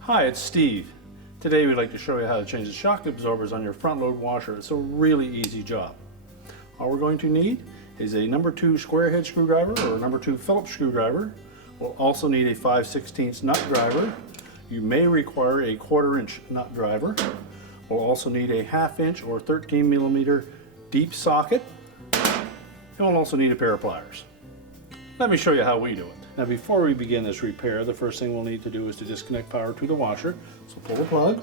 Hi, it's Steve. Today we'd like to show you how to change the shock absorbers on your front load washer. It's a really easy job. All we're going to need is a number 2 square head screwdriver or a number 2 Phillips screwdriver. We'll also need a 5/16 nut driver. You may require a 1/4 inch nut driver. We'll also need a 1/2 inch or 13 millimeter deep socket. And we'll also need a pair of pliers. Let me show you how we do it. Now before we begin this repair, the first thing we'll need to do is to disconnect power to the washer. So pull the plug.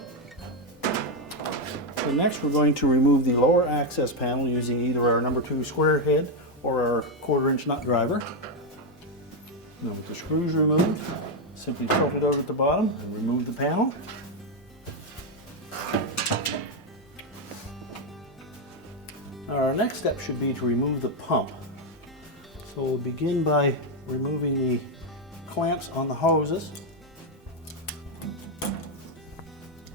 And next we're going to remove the lower access panel using either our number 2 square head or our 1/4 inch nut driver. Now with the screws removed, simply tilt it out at the bottom and remove the panel. Now our next step should be to remove the pump. So we'll begin by removing the clamps on the hoses.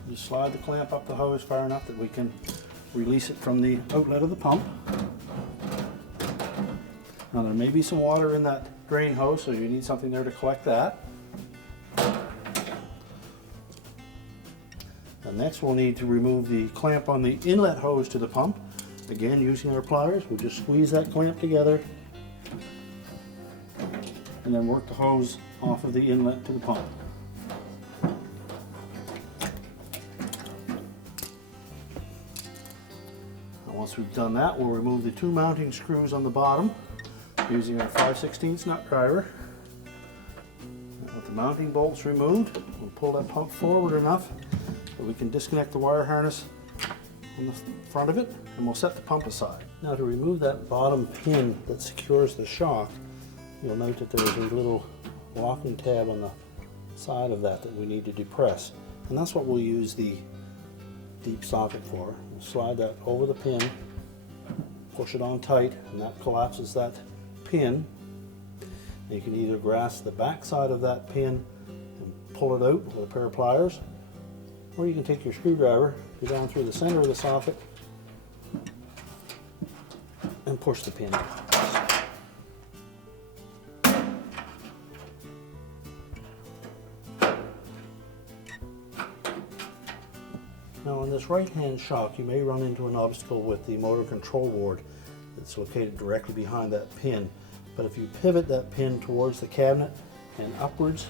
Just slide the clamp up the hose far enough that we can release it from the outlet of the pump. Now there may be some water in that drain hose, so you need something there to collect that. And next we'll need to remove the clamp on the inlet hose to the pump. Again, using our pliers, we'll just squeeze that clamp together and then work the hose off of the inlet to the pump. And once we've done that, we'll remove the 2 mounting screws on the bottom using our 5/16 nut driver. And with the mounting bolts removed, we'll pull that pump forward enough that we can disconnect the wire harness on the front of it, and we'll set the pump aside. Now to remove that bottom pin that secures the shock, you'll note that there is a little locking tab on the side of that we need to depress. And that's what we'll use the deep socket for. We'll slide that over the pin, push it on tight, and that collapses that pin. And you can either grasp the back side of that pin and pull it out with a pair of pliers, or you can take your screwdriver, go down through the center of the socket, and push the pin. Now on this right-hand shock, you may run into an obstacle with the motor control board that's located directly behind that pin. But if you pivot that pin towards the cabinet and upwards,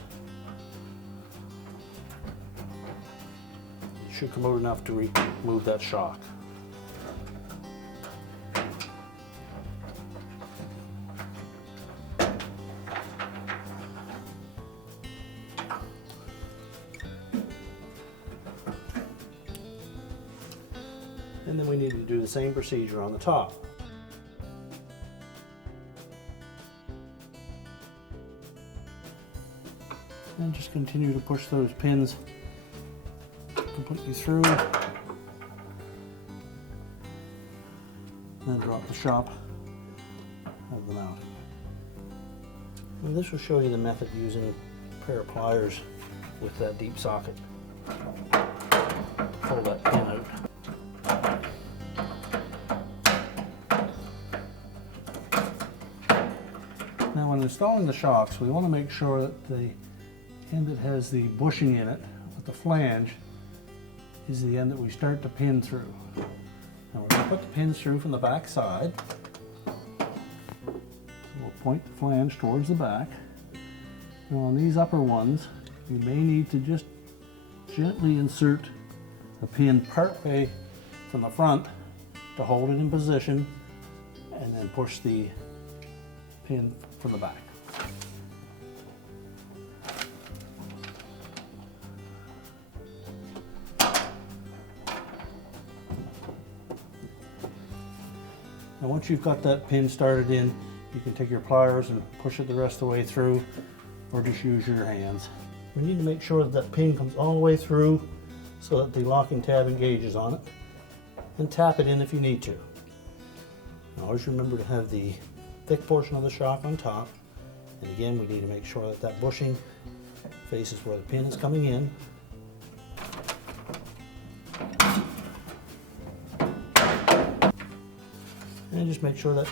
it should come out enough to remove that shock. And then we need to do the same procedure on the top. And just continue to push those pins completely through. Then drop the shop of the mounting. And this will show you the method using a pair of pliers with that deep socket. Pull that pin out. Now when installing the shocks, we want to make sure that the end that has the bushing in it with the flange is the end that we start to pin through. Now we're going to put the pins through from the back side. So we'll point the flange towards the back. Now on these upper ones, you may need to just gently insert a pin part way from the front to hold it in position, and then push the pin from the back. Now once you've got that pin started in, you can take your pliers and push it the rest of the way through, or just use your hands. We need to make sure that that pin comes all the way through so that the locking tab engages on it, and tap it in if you need to. Now always remember to have the thick portion of the shock on top, and again we need to make sure that that bushing faces where the pin is coming in. And just make sure that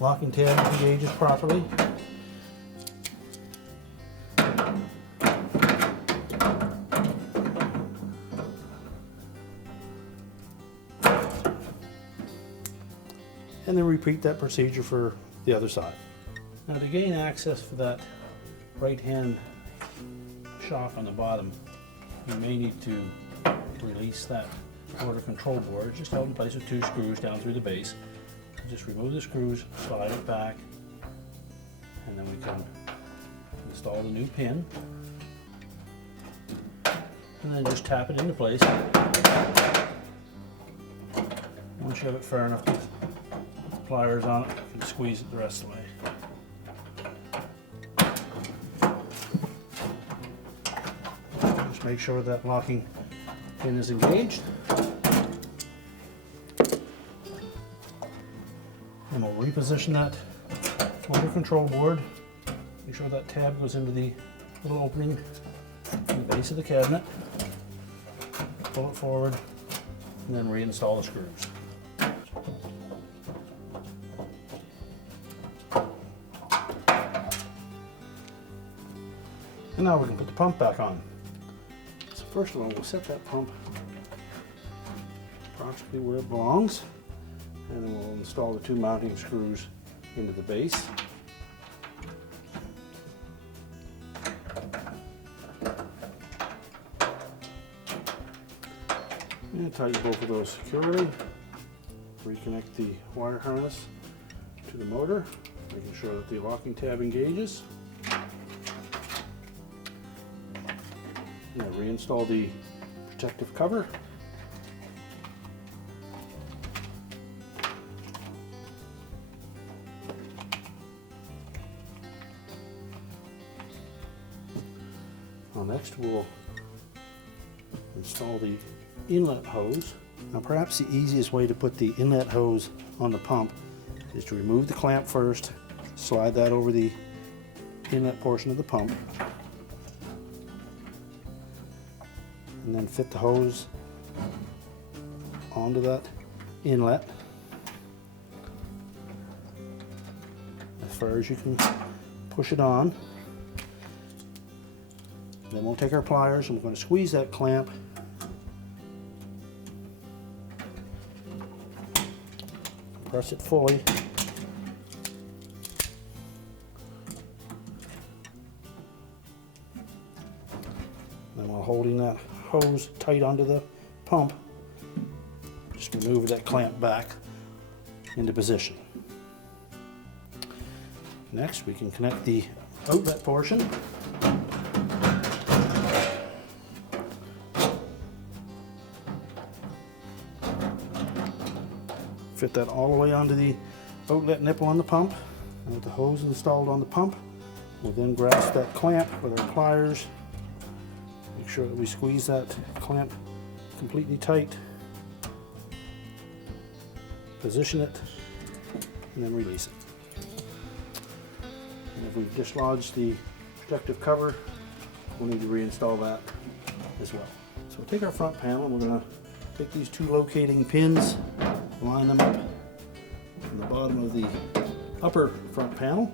locking tab engages properly. And then repeat that procedure for the other side. Now to gain access for that right hand shock on the bottom, you may need to release that motor control board. Just held in place with 2 screws down through the base. Just remove the screws, slide it back, and then we can install the new pin. And then just tap it into place. Once you have it far enough to put the pliers on it, you can squeeze it the rest of the way. Just make sure that locking pin is engaged. And we'll reposition that motor control board. Make sure that tab goes into the little opening in the base of the cabinet. Pull it forward and then reinstall the screws. And now we can put the pump back on. So first of all, we'll set that pump approximately where it belongs. And then we'll install the 2 mounting screws into the base. And tighten both of those securely. Reconnect the wire harness to the motor, making sure that the locking tab engages. And then reinstall the protective cover. Now next we'll install the inlet hose. Now perhaps the easiest way to put the inlet hose on the pump is to remove the clamp first, slide that over the inlet portion of the pump, and then fit the hose onto that inlet as far as you can push it on. Then we'll take our pliers and we're going to squeeze that clamp press it fully. Then while holding that hose tight onto the pump, just remove that clamp back into position. Next, we can connect the outlet portion. Fit that all the way onto the outlet nipple on the pump. And with the hose installed on the pump, we'll then grasp that clamp with our pliers. Make sure that we squeeze that clamp completely tight. Position it, and then release it. And if we've dislodged the protective cover, we'll need to reinstall that as well. So we'll take our front panel and we're going to take these 2 locating pins, line them up on the bottom of the upper front panel.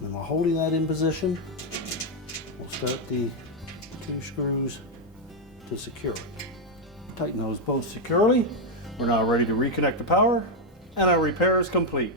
And while holding that in position, we'll start the 2 screws to secure it. Tighten those both securely. We're now ready to reconnect the power, and our repair is complete.